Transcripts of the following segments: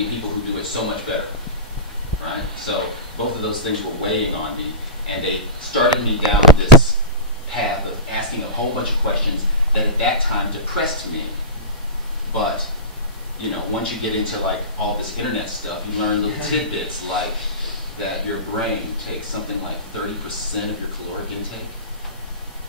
many people who do it so much better, right? So both of those things were weighing on me, and they started me down this path of asking a whole bunch of questions that at that time depressed me. But, you know, once you get into like all this internet stuff, you learn little tidbits like that your brain takes something like 30% of your caloric intake.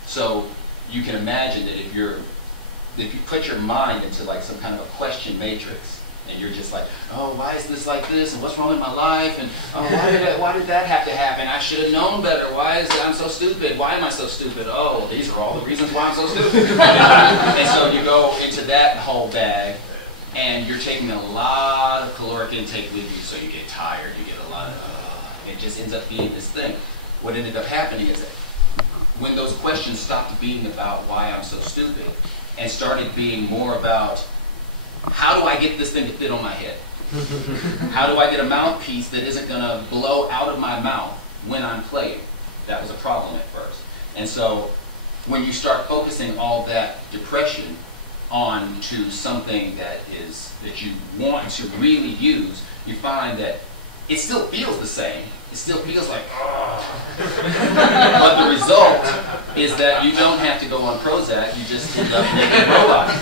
So you can imagine that if you put your mind into like some kind of a question matrix, and you're just like, oh, why is this like this, and what's wrong with my life, and oh, why did that have to happen? I should have known better. Why is I'm so stupid? Why am I so stupid? Oh, these are all the reasons why I'm so stupid. And so you go into that whole bag, and you're taking a lot of caloric intake with you, so you get tired, you get a lot of, it just ends up being this thing. What ended up happening is that when those questions stopped being about why I'm so stupid, and started being more about, how do I get this thing to fit on my head? How do I get a mouthpiece that isn't going to blow out of my mouth when I'm playing? That was a problem at first. And so when you start focusing all that depression onto something that you want to really use, you find that it still feels the same. It still feels like, oh. But the result is that you don't have to go on Prozac, you just end up making robots.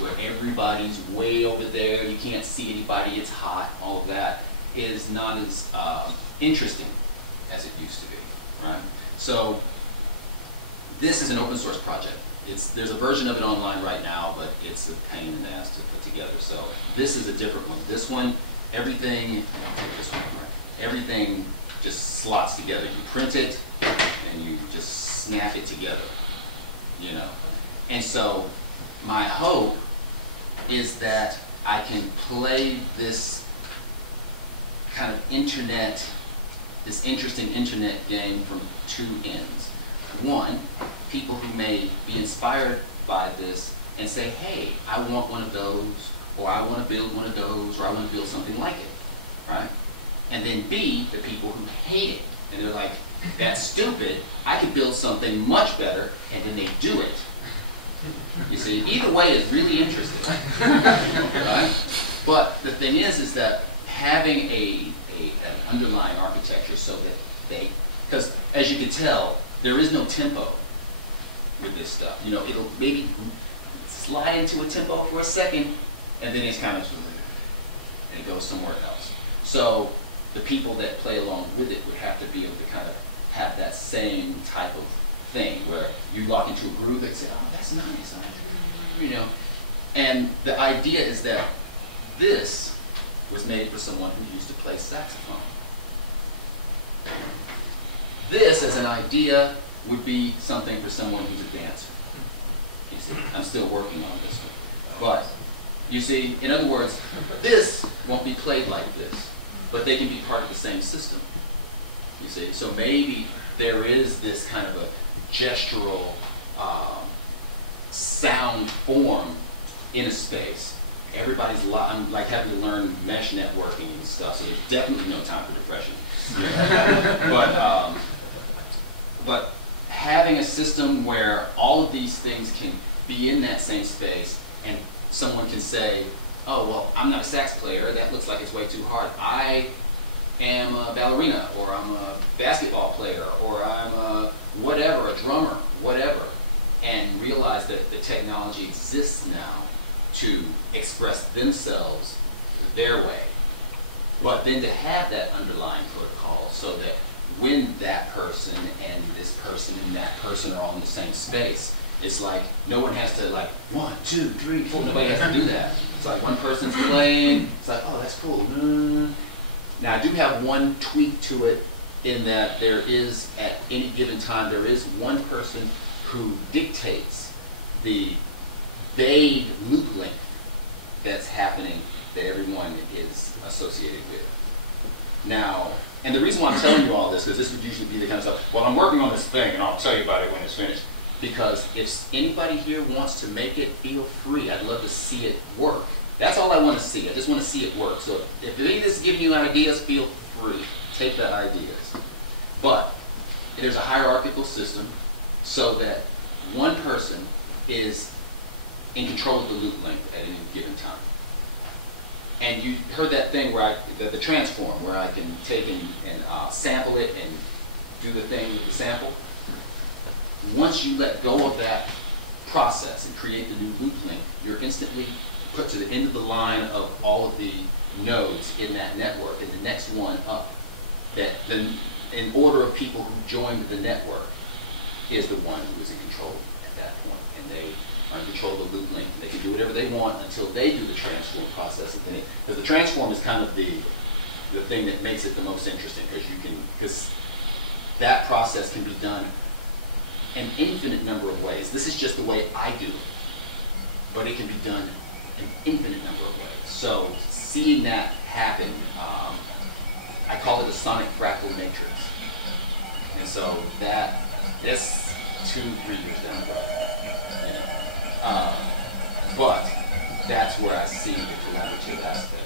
Where everybody's way over there, you can't see anybody, it's hot, all of that is not as interesting as it used to be, right? So this is an open source project. There's a version of it online right now, but it's a pain in the ass to put together. So this is a different one. This one, everything just slots together. You print it and you just snap it together, you know? And so my hope is that I can play this kind of internet, this interesting internet game from two ends. One, people who may be inspired by this and say, hey, I want one of those, or I want to build one of those, or I want to build something like it, right? then B, the people who hate it. And they're like, that's stupid, I could build something much better, and then they do it. You see, either way is really interesting. Right? But the thing is that having an underlying architecture so that they, because as you can tell, there is no tempo with this stuff. You know, it'll maybe slide into a tempo for a second, and then it's kind of, and it goes somewhere else. So the people that play along with it would have to be able to kind of have that same type of thing where you lock into a groove and say, oh, that's nice, you know. And the idea is that this was made for someone who used to play saxophone. This, as an idea, would be something for someone who's a dancer. You see, I'm still working on this one. But, you see, in other words, this won't be played like this, but they can be part of the same system. You see, so maybe there is this kind of a gestural sound form in a space. Everybody's, I'm like having to learn mesh networking and stuff, so there's definitely no time for depression. But having a system where all of these things can be in that same space, and someone can say, oh, well, I'm not a sax player, that looks like it's way too hard. I am a ballerina, or I'm a basketball player, or I'm a whatever, a drummer, whatever, and realize that the technology exists now to express themselves their way. But then to have that underlying protocol so that when that person and this person and that person are all in the same space, it's like no one has to like 1, 2, 3, 4. Nobody has to do that. It's like one person's playing. It's like, oh, that's cool. Now I do have one tweak to it in that there is, at any given time, there is one person who dictates the vague loop length that's happening that everyone is associated with. Now, and the reason why I'm telling you all this, because this would usually be the kind of stuff, well, I'm working on this thing and I'll tell you about it when it's finished. Because if anybody here wants to make it, feel free. I'd love to see it work. That's all I want to see. I just want to see it work. So if any of this is giving you ideas, feel free. Take the ideas. But there's a hierarchical system so that one person is in control of the loop length at any given time. And you heard that thing where the transform, where I can take and sample it and do the thing with the sample. Once you let go of that process and create the new loop length, you're instantly put to the end of the line of all of the nodes in that network, and the next one up. That in order of people who joined the network is the one who is in control at that point, and they are in control of the loop length, and they can do whatever they want until they do the transform process. Because the transform is kind of the thing that makes it the most interesting, because that process can be done an infinite number of ways. This is just the way I do it, but it can be done an infinite number of ways. So seeing that happen, I call it a sonic fractal matrix. And so that's 2-3 years down the road. You know? But that's where I see the collaborative aspect.